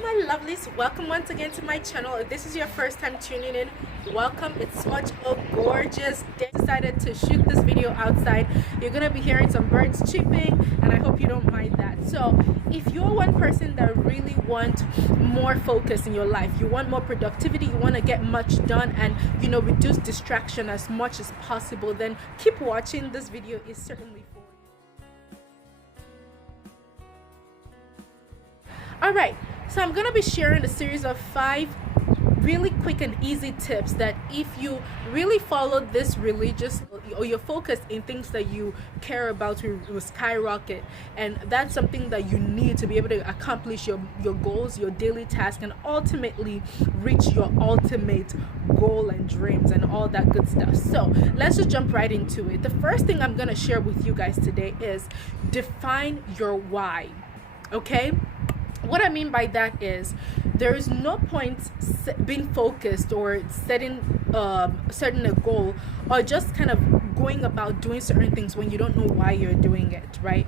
Hello my lovelies, welcome once again to my channel. If this is your first time tuning in, welcome. It's such a gorgeous day. I decided to shoot this video outside. You're gonna be hearing some birds chirping and I hope you don't mind that. So if you're one person that really want more focus in your life, you want more productivity, you want to get much done and reduce distraction as much as possible, then keep watching. This video is certainly for you. Alright, so I'm going to be sharing a series of 5 really quick and easy tips that if you really follow this religious or your focus in things that you care about will skyrocket, and that's something that you need to be able to accomplish your goals, your daily task, and ultimately reach your ultimate goal and dreams and all that good stuff. So let's just jump right into it. The first thing I'm going to share with you guys today is define your why. Okay, what I mean by that is there is no point being focused or setting a goal or just kind of going about doing certain things when you don't know why you're doing it, right?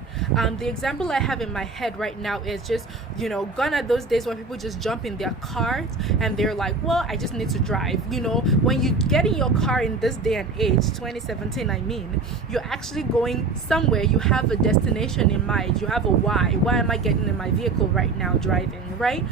The example I have in my head right now is just gone are those days when people just jump in their cars and they're like, well, I just need to drive. When you get in your car in this day and age, 2017, I mean, you're actually going somewhere. You have a destination in mind. You have a why am I getting in my vehicle right now driving, right?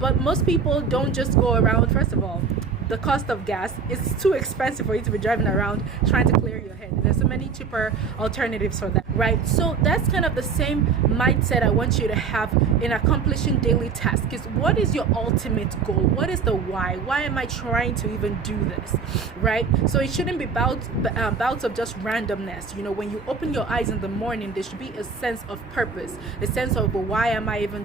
But most people don't just go around. First of all, the cost of gas is too expensive for you to be driving around trying to clear your head. There's so many cheaper alternatives for that, right? So that's kind of the same mindset I want you to have in accomplishing daily tasks. Is what is your ultimate goal? What is the why? Why am I trying to even do this, right? So it shouldn't be bouts of just randomness. When you open your eyes in the morning, there should be a sense of purpose, a sense of, well, why am I even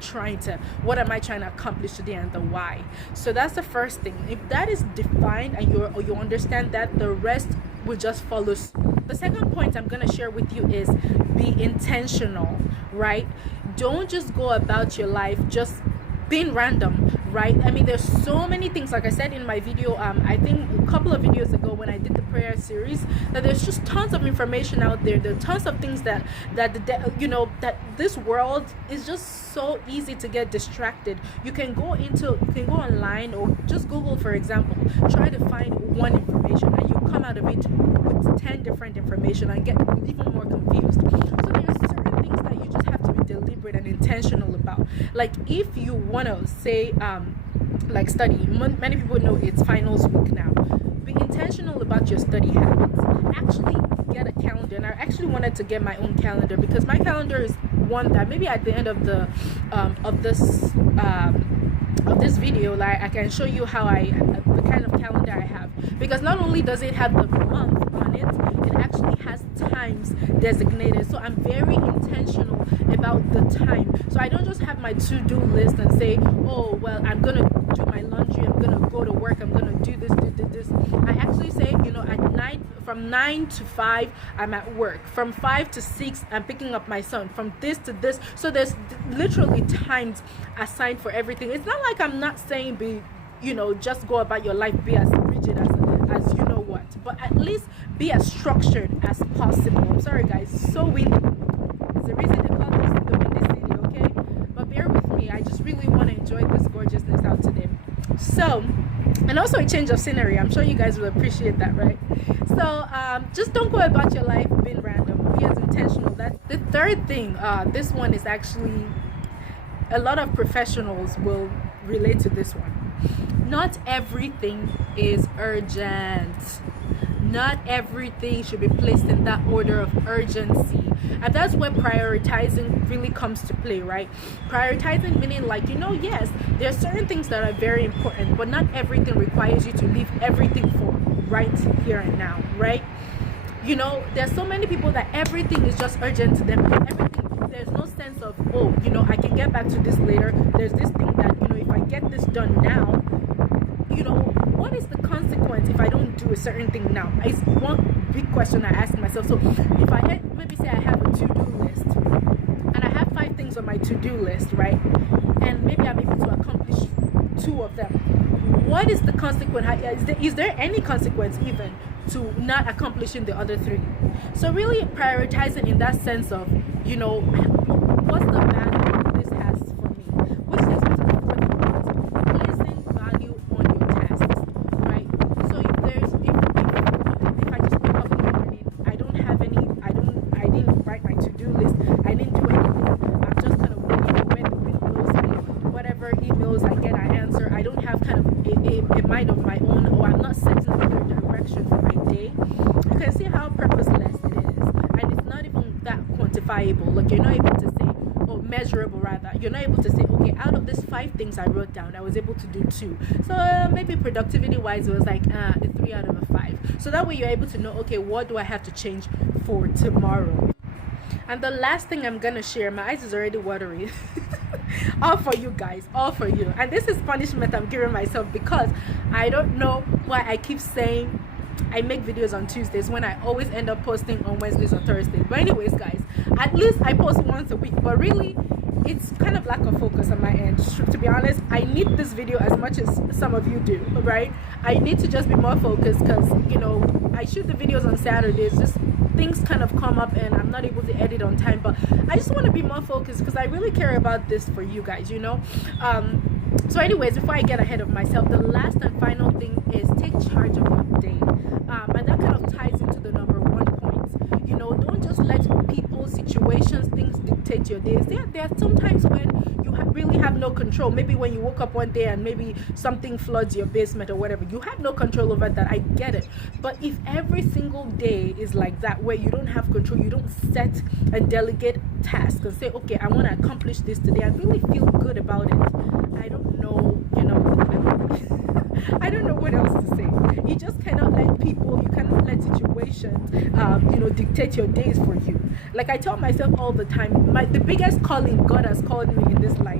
what am I trying to accomplish today, and the why. So that's the first thing. If that is defined and you understand that, the rest will just follow. The second point I'm going to share with you is be intentional, right? Don't just go about your life just being random, right? I mean, there's so many things, like I said in my video, I think a couple of videos ago when I did the prayer series, that there's just tons of information out there. There are tons of things that this world is just so easy to get distracted. You can go online or just Google, for example, try to find one information and you come out of it with 10 different information and get even more confused. So there's certain things that you just have to be deliberate and intentional about. Like if you want to say like study, many people know it's finals week now. Be intentional about your study habits. Actually get a calendar, and I actually wanted to get my own calendar because my calendar is one that maybe at the end of the of this video, like I can show you how the kind of calendar I have, because not only does it have the month on it, it actually has times designated. So I'm very intentional about the time. So I don't just have my to-do list and say, oh well, I'm gonna do my laundry, I'm gonna go to work, I'm gonna do this. I actually say, at night from 9 to 5 I'm at work, from 5 to 6 I'm picking up my son, from this to this. So there's literally times assigned for everything. It's not like I'm not saying just go about your life, be as rigid as what, but at least be as structured as possible. I'm sorry guys, so windy. It's the reason they call this the windy city, okay? But bear with me, I just really want to enjoy this gorgeousness out today. So, and also a change of scenery. I'm sure you guys will appreciate that, right? So just don't go about your life being random. Be as intentional. That's the third thing. This one is actually, a lot of professionals will relate to this one. Not everything is urgent. Not everything should be placed in that order of urgency. And that's where prioritizing really comes to play, right? Prioritizing meaning like, yes, there are certain things that are very important, but not everything requires you to leave everything for right here and now, right? There's so many people that everything is just urgent to them. Everything, there's no sense of, oh, I can get back to this later. There's this thing that, if I get this done now, what is the consequence if I don't do a certain thing now? It's one big question I ask myself. So if I had, maybe say I have a to-do list and I have 5 things on my to-do list, right? And maybe I'm able to accomplish 2 of them. What is the consequence? Is there any consequence even to not accomplishing the other 3? So really prioritizing in that sense of, what's the value this has for me? Which takes me to the fourth a mind of my own, or I'm not setting a clear direction for my day, you can see how purposeless it is. And it's not even that quantifiable. Like, you're not able to say, or measurable rather, you're not able to say, okay, out of these 5 things I wrote down, I was able to do 2. So maybe productivity wise it was like a 3 out of a 5. So that way you're able to know, okay, what do I have to change for tomorrow. And the last thing I'm gonna share, my eyes is already watery. All for you guys, all for you. And this is punishment I'm giving myself, because I don't know why I keep saying I make videos on Tuesdays when I always end up posting on Wednesdays or Thursdays. But anyways, guys, at least I post once a week. But really, it's kind of lack of focus on my end. To be honest, I need this video as much as some of you do, right? I need to just be more focused, because, you know, I shoot the videos on Saturdays. Just things kind of come up and I'm not able to edit on time. But I just want to be more focused, because I really care about this for you guys, you know. So anyways, before I get ahead of myself, the last and final thing is take charge of your day. And that kind of ties into the number 1 point. You know, don't just let people, situations, things dictate your days. There are some times when you really have no control. Maybe when you woke up one day and maybe something floods your basement or whatever, you have no control over that. I get it. But if every single day is like that, where you don't have control, you don't set and delegate tasks and say, okay, I want to accomplish this today, I really feel good about it. I don't know, you know, I don't know what else to say. You just cannot let people, you cannot let situations, you know, dictate your days for you. Like I tell myself all the time, the biggest calling God has called me in this life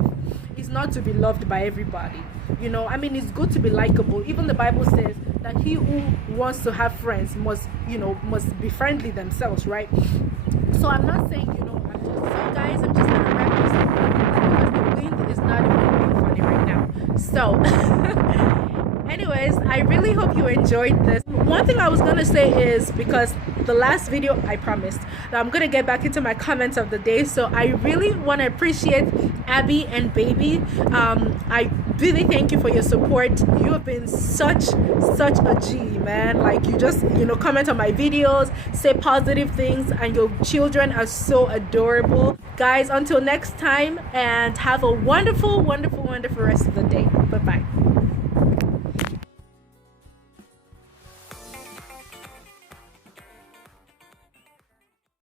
is not to be loved by everybody. You know, I mean, it's good to be likable. Even the Bible says that he who wants to have friends must, you know, must be friendly themselves, right? So I'm not saying, you know, I'm just gonna wrap this up, because the wind is not even being funny right now. So anyways, I really hope you enjoyed this. One thing I was gonna say is, because the last video I promised that I'm gonna get back into my comments of the day, so I really want to appreciate Abby and Baby. I really thank you for your support. You have been such a G, man. Like, you just, you know, comment on my videos, say positive things, and your children are so adorable. Guys, until next time, and have a wonderful rest of the day. Bye bye.